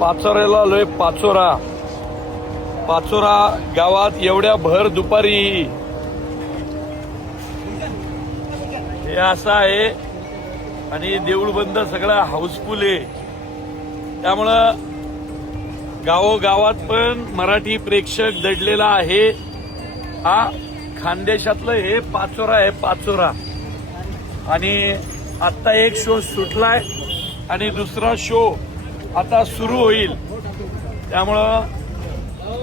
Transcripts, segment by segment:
पाचोऱ्याला आलोय. पाचोरा गावात एवढ्या भर दुपारी हे असं आहे आणि देऊळ बंद सगळं हाऊसफुल आहे. त्यामुळं गावोगावात पण मराठी प्रेक्षक दडलेला आहे. हा खानदेशातलं हे पाचोरा आहे, पाचोरा. आणि आता एक शो सुटलाय आणि दुसरा शो आता सुरू होईल. त्यामुळं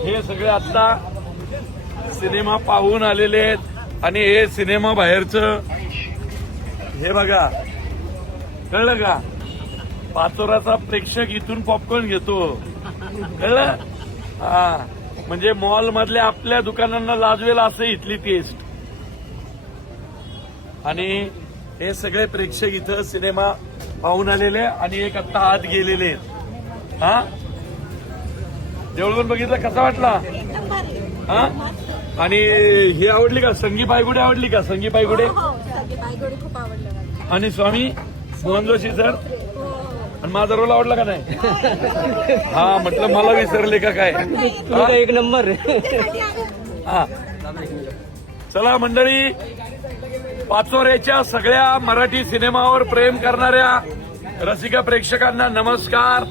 हे सगळे आता सिनेमा पाहून आलेले आहेत आणि हे सिनेमा बाहेरचं हे बघा, कळलं का? पाचोराचा प्रेक्षक इथून पॉपकॉर्न घेतो, कळलं? हा, म्हणजे मॉल मधल्या आपल्या दुकानांना लाजवेल असं इथली टेस्ट. आणि हे सगळे प्रेक्षक इथं सिनेमा पाहून आलेले आणि एक आता आत गेलेले. हा, देऊळबंद बघितलं, कसा वाटला? हा, आणि ही आवडली का? संगी पायगुडे आवडली का? संगी पायगुडे खूप आवडलं. आणि स्वामी मोहन जोशी सर आणि माझा रोल आवडला का नाही? हा, म्हटलं मला विसरले का काय? एक नंबर. हा, चला मंडळी, पाचोऱ्याच्या सगळ्या मराठी सिनेमावर प्रेम करणाऱ्या रसिक प्रेक्षकांना नमस्कार.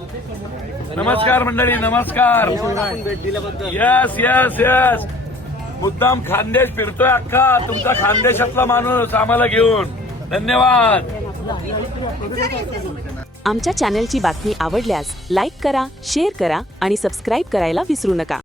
नमस्कार मंडळी, नमस्कार. यस यस यस, मुद्दाम खानदेश फिरतोय अख्खा, तुमचा खानदेशातला माणूस आम्हाला घेऊन. धन्यवाद. आमच्या चॅनलची बातमी आवडल्यास लाईक करा, शेअर करा आणि सबस्क्राईब करायला विसरू नका.